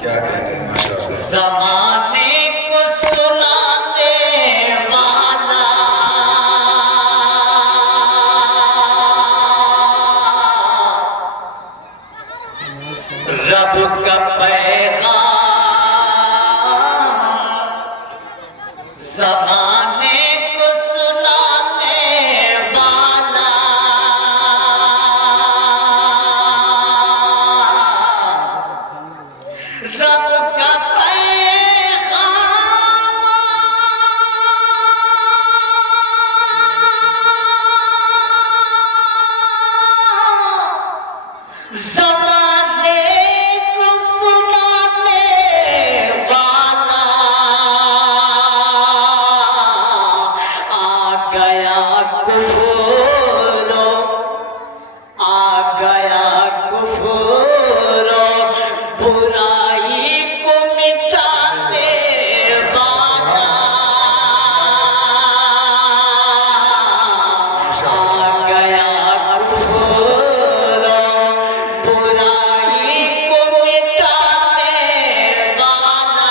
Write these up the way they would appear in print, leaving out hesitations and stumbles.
क्या कहते हैं माशाअल्लाह। ज़माने को सुनाने वाला रब का पैगाम, ज़माने को सुनाने वाला रब का पैगाम, ज़माने को सुनाने वाला आ गया कुफरो, आ गया कुफरो, बुराई को मिटाने वाला आ गया कुफरो, बुराई को मिटाने वाला।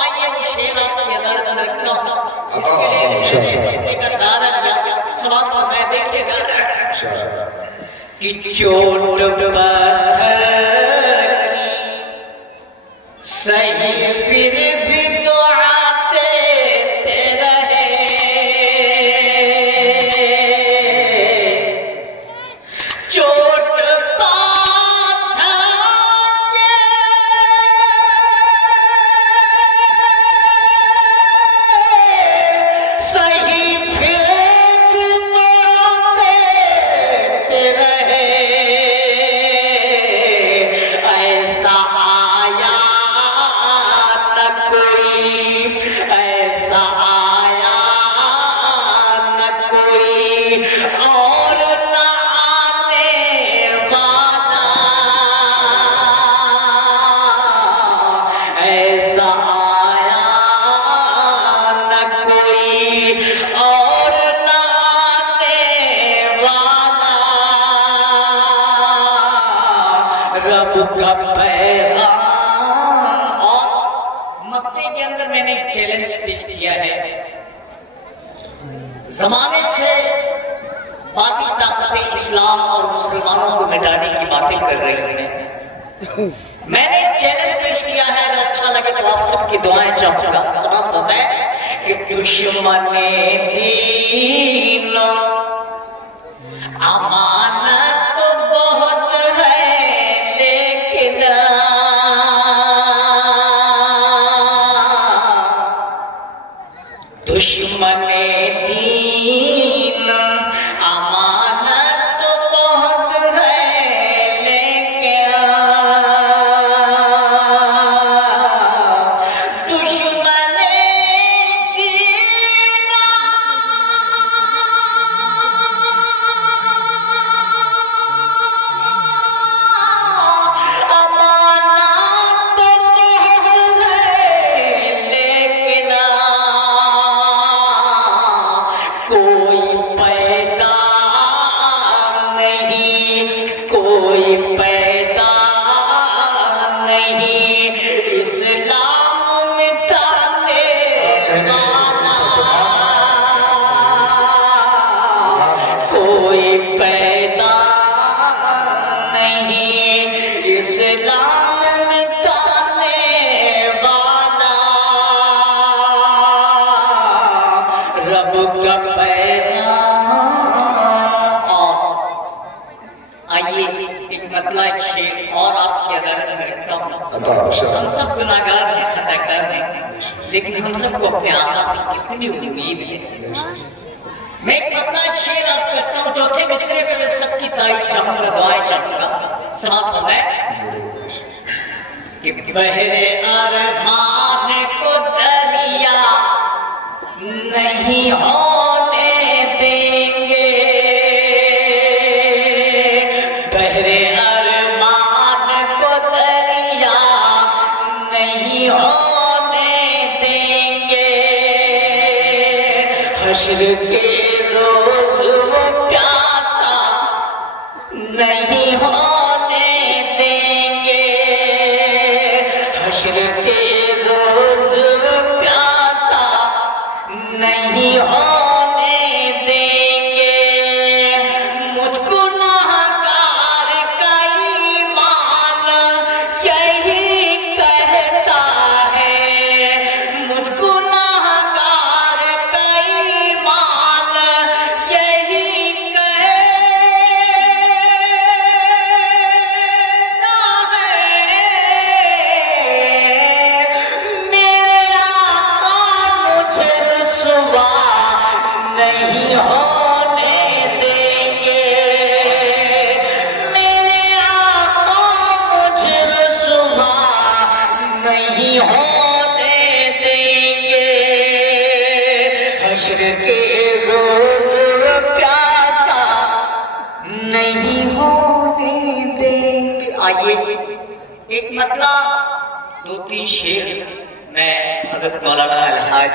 आइए वो शेर आपकी अदालत में रखता हूँ, इसके लिए मैंने का सहारा लिया, समाप्त हो मैं देखिएगा कि चोट पत्थर की सही फिर भी दुआते रहे, चोट पत्थर के सही फिर भी दुआते रहे। ऐसा आया न कोई, ऐसा आया न कोई और न आने वाला, ऐसा आया न कोई और न आने वाला रब का पैगाम। और मक्के के अंदर मैंने एक चैलेंज पेश किया है, जमाने से बाकी ताकतें इस्लाम और मुसलमानों को मिटाने की बातें कर रही हैं। मैंने एक चैलेंज पेश किया है, अगर अच्छा लगे तो आप सबकी दुआएं चाहूंगा। समाप्त होता है कि दुश्मने दीन अमानत तो बहुत है, लेकिन दुश्मने दीन अमानत तो बहुत है, लेकिन दुश्मने दीन अमानत तो बहुत है, लेकिन कोई पैदा नहीं, कोई पैदा नहीं इस्लाम मिटाने वाला, कोई पैदा नहीं इस्लाम मिटाने वाला रब का पैगाम। और आइए एक मतला एक शेर और आपकी अदालत में रखता हूँ। हम सब गुनाहगार हैं, खताकार हैं, लेकिन हम सबको अपने आका से कितनी उम्मीद है। मैं एक मतला एक शेर आप करता हूँ, चौथे मिसरे पे मैं सबकी तारीफ चाहूंगा, दुआएं चाहूंगा। समाप्त हो मैं कि बहरे अरमान को दरिया नहीं होने देंगे, बहरे अरमान को दरिया नहीं होने देंगे, हश्र के रोज वो हश्र के रोज प्यासा नहीं होने देंगे, मुझको नाहकार का ईमान यही कहता है, मुझको नाहकार का ईमान यही कहता है। मेरे आका मुझे रुसवा नहीं होने देंगे, मेरे आका मुझे रुसवा नहीं होने देंगे, हश्र के रोज प्यासा नहीं होने देंगे। आइए एक मतलब 2-3 शेर मैं हज़रत मौलाना अलहाज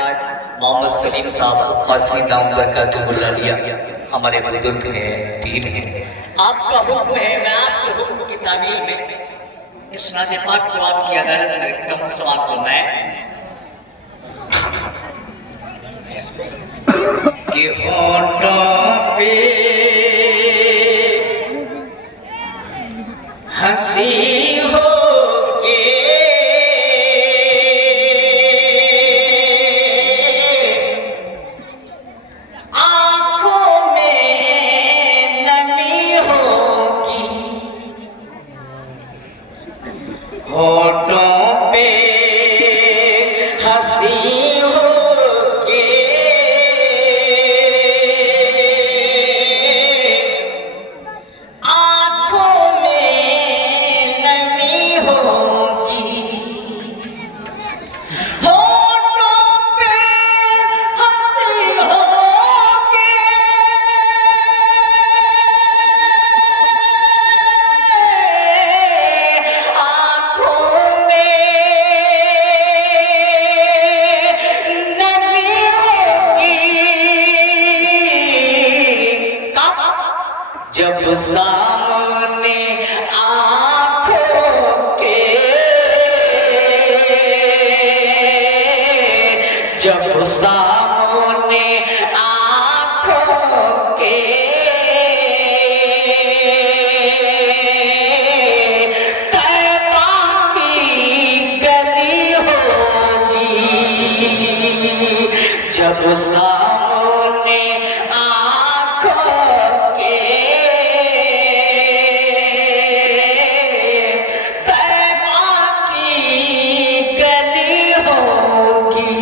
मोहम्मद सलीम साहब कासमी दाम बरकातुहुल्लाह लिया, हमारे बुजुर्ग हैं, पीर हैं। आपका हुक्म है, मैं आपके हुक्म की तामील में इस नाते पाक को आपकी अदालत में रखता हूँ। सवाल तो मैं कि होठों पे हंसी हो के आंखों में नमी होगी, होठों पे हंसी हो के आंखों में नमी होगी, होठों पे हंसी होगी, आंखों में नमी होगी। कब? जब सामने आंखों के, जब सामने आंखों के तैबा की गली होगी, जब सामने आंखों के तैबा की गली होगी।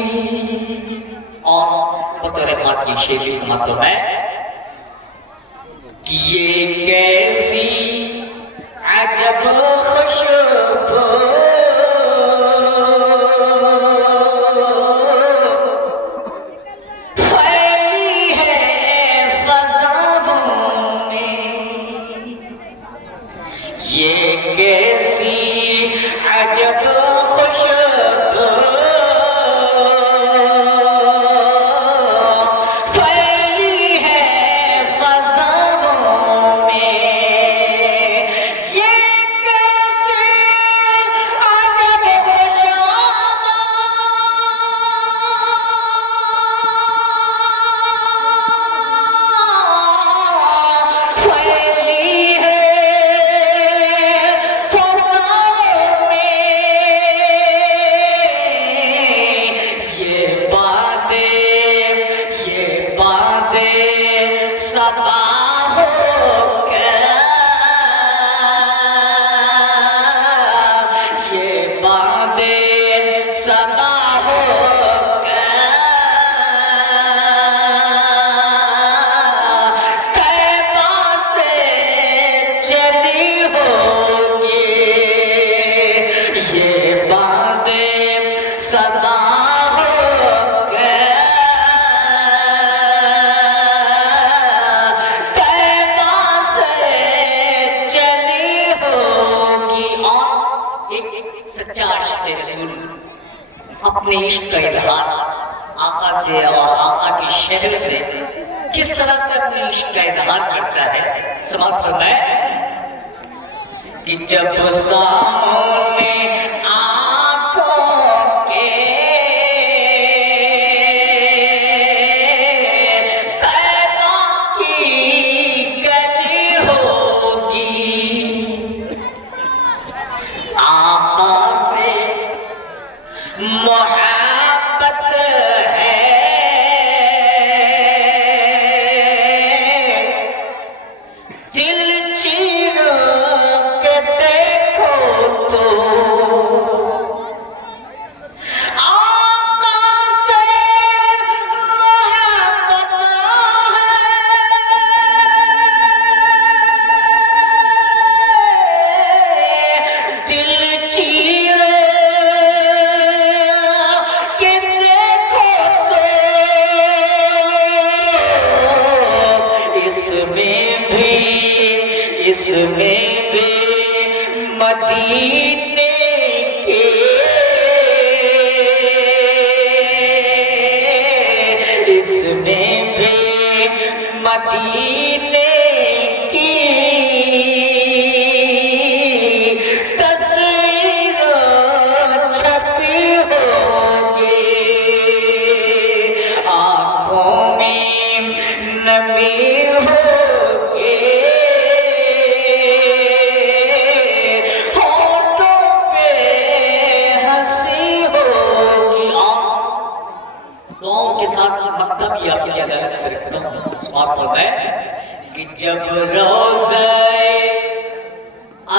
और बतौर खास ये शेर भी समाप्त है कि ये कैसी अजब खुशबू फैली है फज़ाओं में, ये कैसी अजब खुशबू फैली है फज़ाओं में, ये कैसी अजब खुशबू फैली है फज़ाओं में, ये बातें सबा होकर, ये बातें सबा होकर तैबा से चली होगी, ये बातें सबा होकर तैबा से चली होगी। और एक सच्चा आशिक़ रसूल अपने इश्क का इजहार आका से और आका के शहर से किस तरह से अपने इश्क का इजहार करता है, समाप्त फरमाए कि जब सामने आंखों मोहब्बत है दिल चीर के देखो तो आका से मोहब्बत है दिल चीर के देखो तो इसमें भी मदीने के इसमें भी मदीने की तस्वीर छपी होगी आँखों में नमी होगी होठों पे हंसी होगी। दुआओं के साथ मतलब यह किया जाए स्मार्टफोन है कि जब रोज़े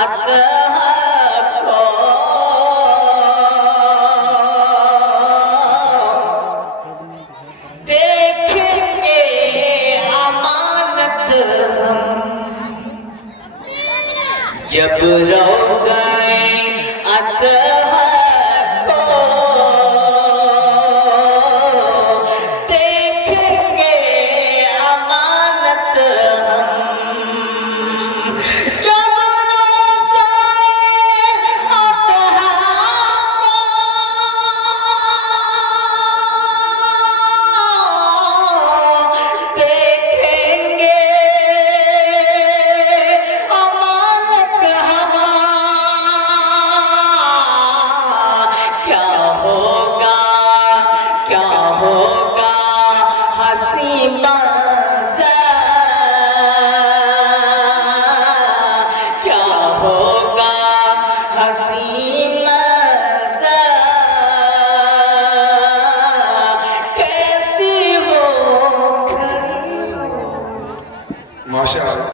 अतहा को देखेंगे अमानत हम जब रोज़े अतहा को देखेंगे अमानत हम जब रोज़े अतहा को देखेंगे अमानत हम क्या होगा हंसी मंज़र क्या होगा हंसी मंज़र कैसी वो खड़ी माशाअल्लाह।